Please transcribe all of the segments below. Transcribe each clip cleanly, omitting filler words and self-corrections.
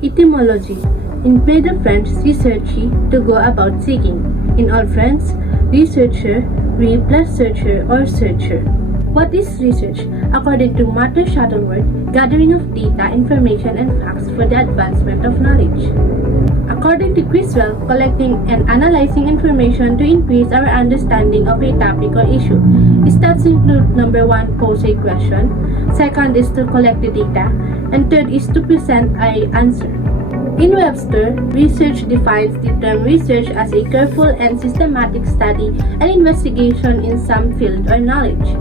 Etymology. In Middle French, researchy, to go about seeking. In Old French, researcher, re plus searcher or searcher. What is research? According to Martin Shuttleworth, gathering of data, information, and facts for the advancement of knowledge. According to Criswell, collecting and analyzing information to increase our understanding of a topic or issue. Steps include number 1, pose a question, second is to collect the data, and third is to present an answer. In Webster, research defines the term research as a careful and systematic study and investigation in some field or knowledge.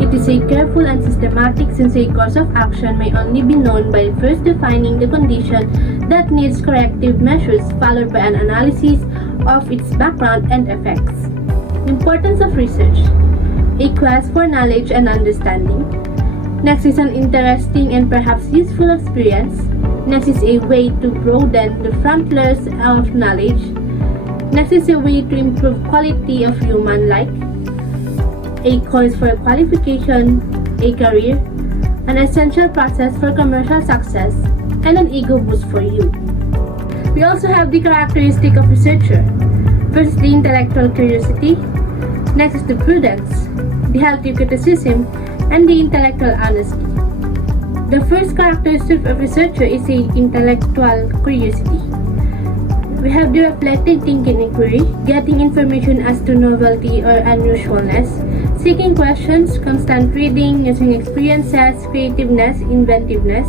It is a careful and systematic since a course of action may only be known by first defining the condition that needs corrective measures followed by an analysis of its background and effects. Importance of research. A quest for knowledge and understanding. Next is an interesting and perhaps useful experience. Next is a way to broaden the frontiers of knowledge. Next is a way to improve quality of human life. A course for qualification, a career, an essential process for commercial success, and an ego boost for you. We also have the characteristic of researcher. First, the intellectual curiosity. Next is the prudence, the healthy criticism, and the intellectual honesty. The first characteristic of researcher is the intellectual curiosity. We have the reflective thinking inquiry, getting information as to novelty or unusualness, seeking questions, constant reading, using experiences, creativeness, inventiveness,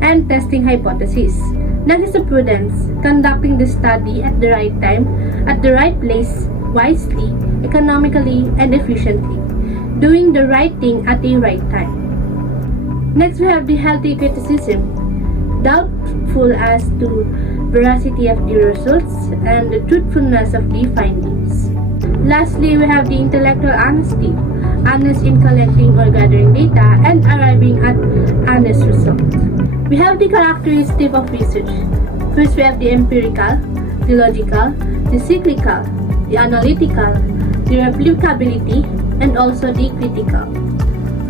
and testing hypotheses. Next is the prudence, conducting the study at the right time, at the right place, wisely, economically, and efficiently, doing the right thing at the right time. Next, we have the healthy criticism, doubtful as to veracity of the results and the truthfulness of the findings. Lastly, we have the intellectual honesty, honest in collecting or gathering data and arriving at honest results. We have the characteristic of research. First, we have the empirical, the logical, the cyclical, the analytical, the replicability, and also the critical.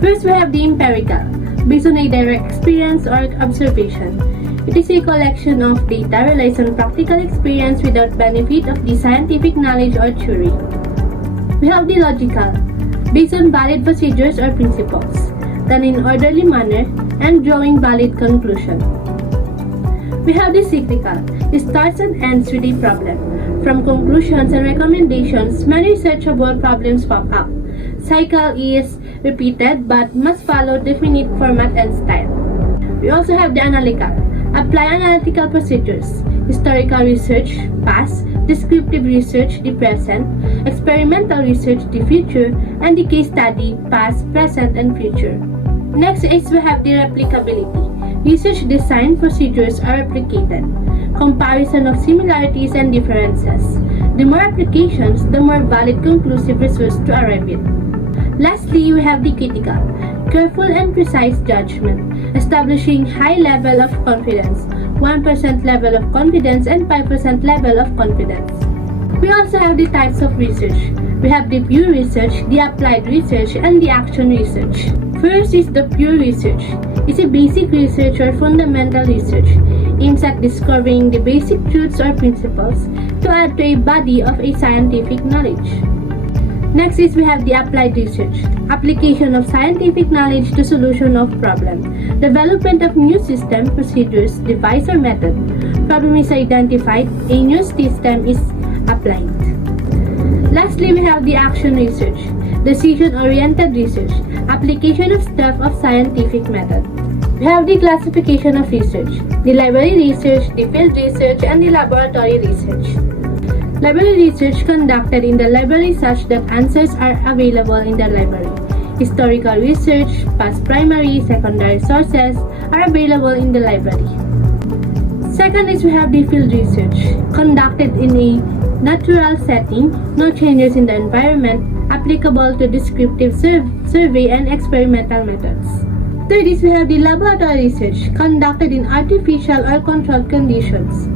First, we have the empirical, based on a direct experience or observation. It is a collection of data relies on practical experience without benefit of the scientific knowledge or theory. We have the logical, based on valid procedures or principles, done in orderly manner and drawing valid conclusion. We have the cyclical, it starts and ends with a problem. From conclusions and recommendations, many researchable problems pop up. Cycle is repeated but must follow definite format and style. We also have the analytical, apply analytical procedures, historical research, past, descriptive research, the present, experimental research, the future, and the case study, past, present, and future. Next is we have the replicability. Research design procedures are replicated. Comparison of similarities and differences. The more applications, the more valid conclusive results to arrive at. Lastly, we have the critical, careful and precise judgment, establishing high level of confidence, 1% level of confidence and 5% level of confidence. We also have the types of research. We have the pure research, the applied research, and the action research. First is the pure research. It's a basic research or fundamental research, aims at discovering the basic truths or principles to add to a body of a scientific knowledge. Next is we have the applied research, application of scientific knowledge to solution of problem, development of new system, procedures, device or method. Problem is identified, a new system is applied. Lastly, we have the action research, decision-oriented research, application of stuff of scientific method. We have the classification of research, the library research, the field research, and the laboratory research. Library research conducted in the library such that answers are available in the library. Historical research, past primary, secondary sources are available in the library. Second is we have the field research, conducted in a natural setting, no changes in the environment, applicable to descriptive survey and experimental methods. Third is we have the laboratory research, conducted in artificial or controlled conditions,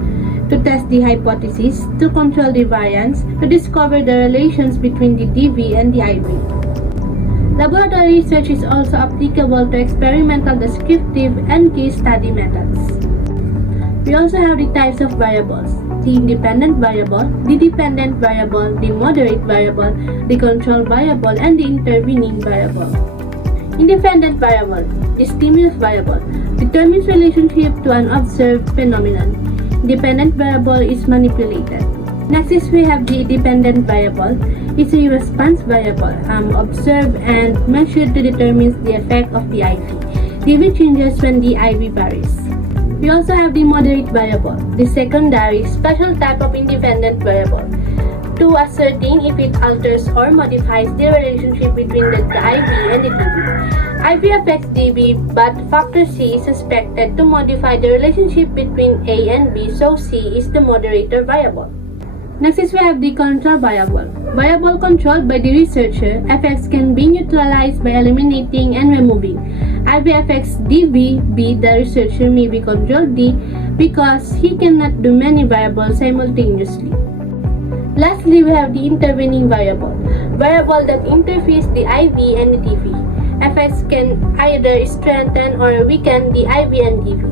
to test the hypothesis, to control the variance, to discover the relations between the DV and the IV. Laboratory research is also applicable to experimental descriptive and case study methods. We also have the types of variables: the independent variable, the dependent variable, the moderate variable, the control variable, and the intervening variable. Independent variable, the stimulus variable, determines relationship to an observed phenomenon. Dependent variable is manipulated. Next is we have the dependent variable. It's a response variable, observed and measured to determine the effect of the IV. The IV changes when the IV varies. We also have the moderate variable, the secondary special type of independent variable, to ascertain if it alters or modifies the relationship between the IV and the DV. IV affects DV, but factor C is suspected to modify the relationship between A and B, so C is the moderator variable. Next is we have the control variable. Variable controlled by the researcher, effects can be neutralized by eliminating and removing. IV affects DV, B, the researcher may be control D because he cannot do many variables simultaneously. Lastly, we have the intervening variable. Variable that interferes the IV and the DV. Effects can either strengthen or weaken the IV and DV.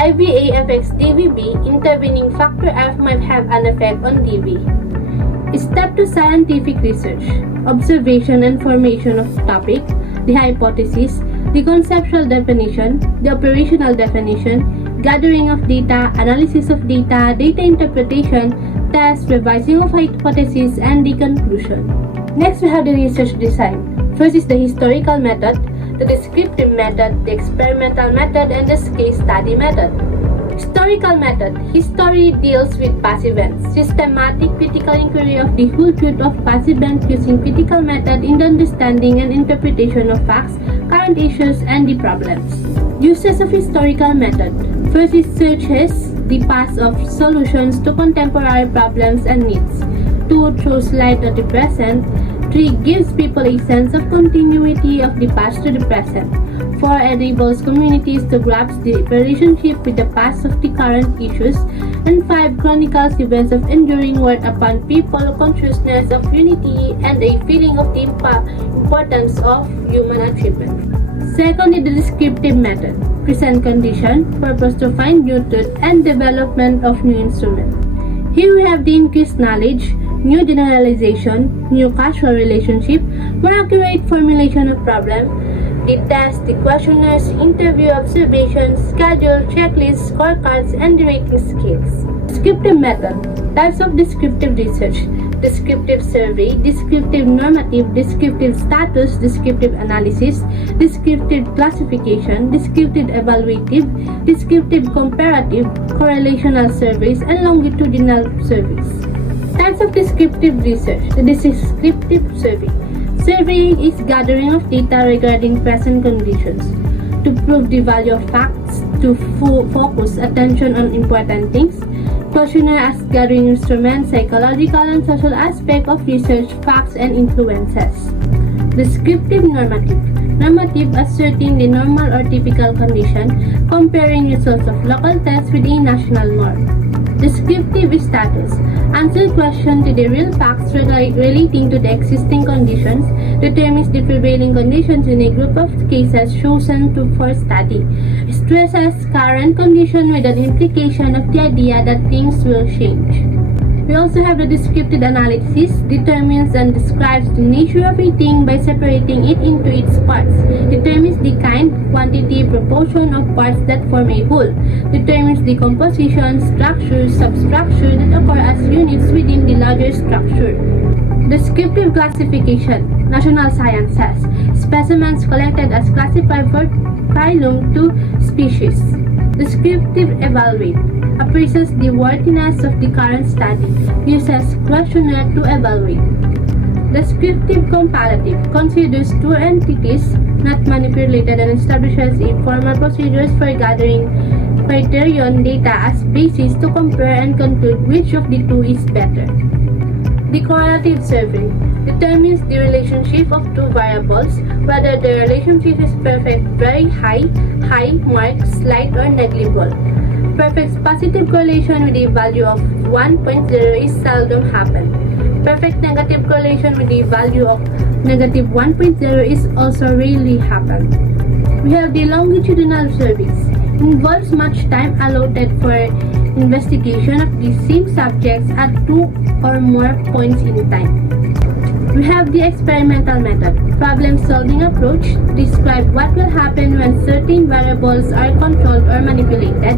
IVA affects DVB, intervening factor F might have an effect on DV. Step to scientific research: observation and formation of topic, the hypothesis, the conceptual definition, the operational definition, gathering of data, analysis of data, data interpretation, test, revising of hypothesis, and the conclusion. Next, we have the research design. First is the historical method, the descriptive method, the experimental method, and the case study method. Historical method. History deals with past events. Systematic critical inquiry of the whole truth of past events using critical method in the understanding and interpretation of facts, current issues, and the problems. Uses of historical method. First is searches the past of solutions to contemporary problems and needs. 2. Throws light on the present. 3. Gives people a sense of continuity of the past to the present. 4. Enables communities to grasp the relationship with the past of the current issues. And 5. Chronicles events of enduring worth upon people, consciousness of unity, and a feeling of the importance of human achievement. Second is the descriptive method. Present condition, purpose to find new truth, and development of new instruments. Here we have the increased knowledge, new generalization, new causal relationship, more accurate formulation of problem, the test, the questionnaires, interview, observations, schedule, checklists, scorecards, and the rating scales. Descriptive method. Types of descriptive research: descriptive survey, descriptive normative, descriptive status, descriptive analysis, descriptive classification, descriptive evaluative, descriptive comparative, correlational surveys, and longitudinal surveys. Types of descriptive research. The descriptive survey. Surveying is gathering of data regarding present conditions to prove the value of facts, to focus attention on important things. Questionnaire as gathering instrument, psychological and social aspect of research, facts, and influences. Descriptive normative. Normative asserting the normal or typical condition, comparing results of local tests with a national norm. Descriptive status. Answer question to the real facts relating to the existing conditions, determines the prevailing conditions in a group of cases chosen for study. Stresses current condition with an implication of the idea that things will change. We also have the descriptive analysis, determines and describes the nature of a thing by separating it into its parts, determines the kind, quantity, proportion of parts that form a whole, determines the composition, structure, substructure that occur as units within the larger structure. Descriptive classification, national sciences, specimens collected as classified for phylum to species. Descriptive evaluate, appraises the worthiness of the current study, uses questionnaire to evaluate. Descriptive comparative, considers two entities, not manipulated, and establishes a formal procedures for gathering criterion data as basis to compare and conclude which of the two is better. The correlative survey determines the relationship of two variables, whether the relationship is perfect, very high, marked, slight, or negligible. Perfect positive correlation with a value of 1.0 is seldom happen. Perfect negative correlation with a value of negative 1.0 is also rarely happen. We have the longitudinal surveys. Involves much time allotted for investigation of the same subjects at two or more points in time. We have the experimental method, problem-solving approach, describe what will happen when certain variables are controlled or manipulated,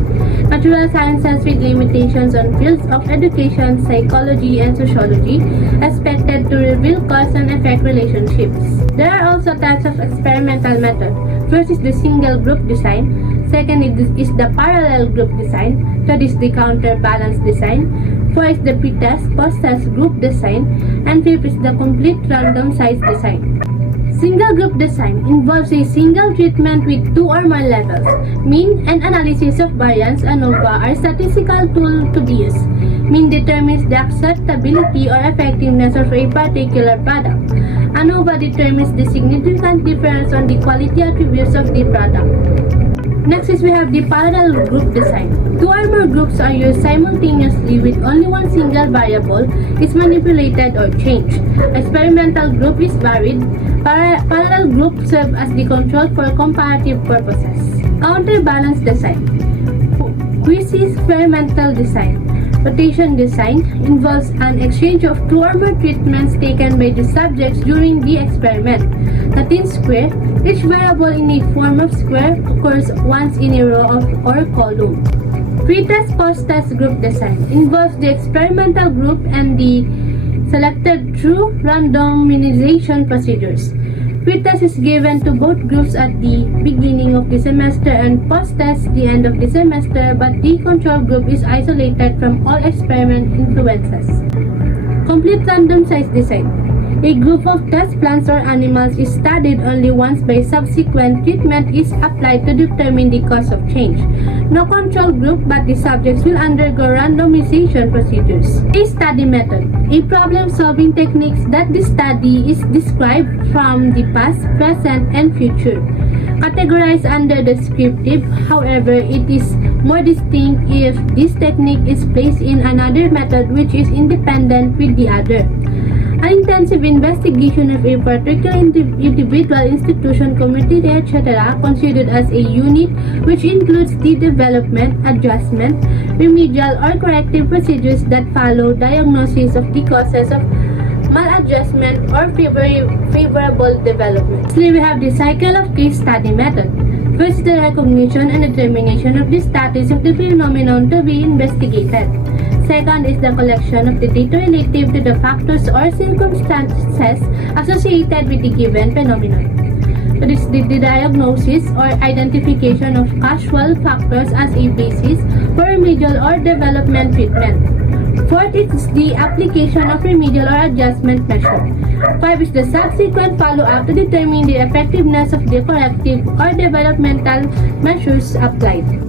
natural sciences with limitations on fields of education, psychology, and sociology, expected to reveal cause and effect relationships. There are also types of experimental method. First is the single group design, second is the parallel group design, third is the counterbalance design, fourth is the pre-test, post-test group design, and fifth is the complete random size design. Single group design involves a single treatment with two or more levels. Mean and analysis of variance ANOVA are statistical tools to be used. Mean determines the acceptability or effectiveness of a particular product. ANOVA determines the significant difference on the quality attributes of the product. Next is we have the parallel group design. Two or more groups are used simultaneously with only one single variable is manipulated or changed. Experimental group is varied. Parallel group serve as the control for comparative purposes. Counterbalance design. Quasi-experimental design. Rotation design involves an exchange of two or more treatments taken by the subjects during the experiment. Latin square, each variable in a form of square occurs once in a row or column. Pre-test post-test group design involves the experimental group and the selected through randomization procedures. Pre-test is given to both groups at the beginning of the semester and post-test the end of the semester, but the control group is isolated from all experiment influences. Complete random size design. A group of test plants or animals is studied only once by subsequent treatment is applied to determine the cause of change. No control group, but the subjects will undergo randomization procedures. A study method. A problem-solving technique that the study is described from the past, present, and future. Categorized under descriptive, however, it is more distinct if this technique is placed in another method which is independent with the other. An intensive investigation of a particular individual, institution, community, etc. considered as a unit which includes the development, adjustment, remedial or corrective procedures that follow diagnosis of the causes of maladjustment or favorable development. Lastly, we have the cycle of case study method. First, the recognition and determination of the status of the phenomenon to be investigated. Second is the collection of the data relative to the factors or circumstances associated with the given phenomenon. Third is the diagnosis or identification of causal factors as a basis for remedial or development treatment. Fourth is the application of remedial or adjustment measure. Five is the subsequent follow-up to determine the effectiveness of the corrective or developmental measures applied.